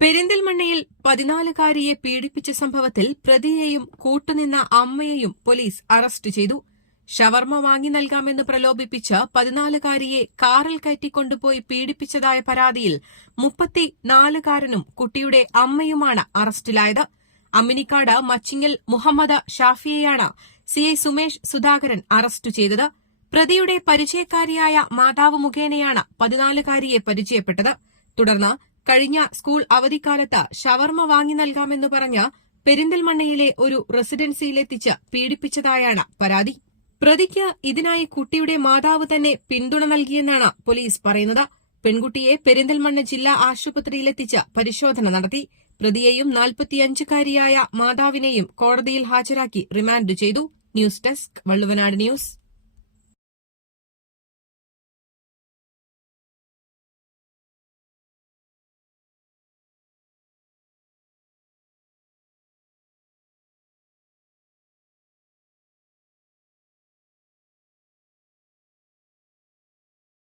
പെരിന്തൽമണ്ണയിൽ പതിനാലുകാരിയെ പീഡിപ്പിച്ച സംഭവത്തിൽ പ്രതിയെയും കൂട്ടുനിന്ന അമ്മയെയും പോലീസ് അറസ്റ്റ് ചെയ്തു. ഷവർമ വാങ്ങി നൽകാമെന്ന് പ്രലോഭിപ്പിച്ച് പതിനാലുകാരിയെ കാറിൽ കയറ്റിക്കൊണ്ടുപോയി പീഡിപ്പിച്ചതായ പരാതിയിൽ മുപ്പത്തിനാലുകാരനും കുട്ടിയുടെ അമ്മയുമാണ് അറസ്റ്റിലായത്. അമ്മിനിക്കാട് മച്ചിങ്ങൽ മുഹമ്മദ് ഷാഫിയെയാണ് സിഐ സുമേഷ് സുധാകരൻ അറസ്റ്റ് ചെയ്തത്. പ്രതിയുടെ പരിചയക്കാരിയായ മാതാവ് മുഖേനയാണ് പതിനാലുകാരിയെ പരിചയപ്പെട്ടത്. തുടർന്ന് കഴിഞ്ഞ സ്കൂൾ അവധിക്കാലത്ത് ഷവർമ വാങ്ങി നൽകാമെന്ന് പറഞ്ഞ് പെരിന്തൽമണ്ണയിലെ ഒരു റെസിഡൻസിയിലെത്തിച്ച് പീഡിപ്പിച്ചതായാണ് പരാതി. പ്രതിക്ക് ഇതിനായി കുട്ടിയുടെ മാതാവ് തന്നെ പിന്തുണ നൽകിയെന്നാണ് പോലീസ് പറയുന്നത്. പെൺകുട്ടിയെ പെരിന്തൽമണ്ണ ജില്ലാ ആശുപത്രിയിലെത്തിച്ച് പരിശോധന നടത്തി. പ്രതിയെയും നാൽപ്പത്തിയഞ്ചുകാരിയായ മാതാവിനെയും കോടതിയിൽ ഹാജരാക്കി റിമാൻഡ് ചെയ്തു. News desk Valluvanad news.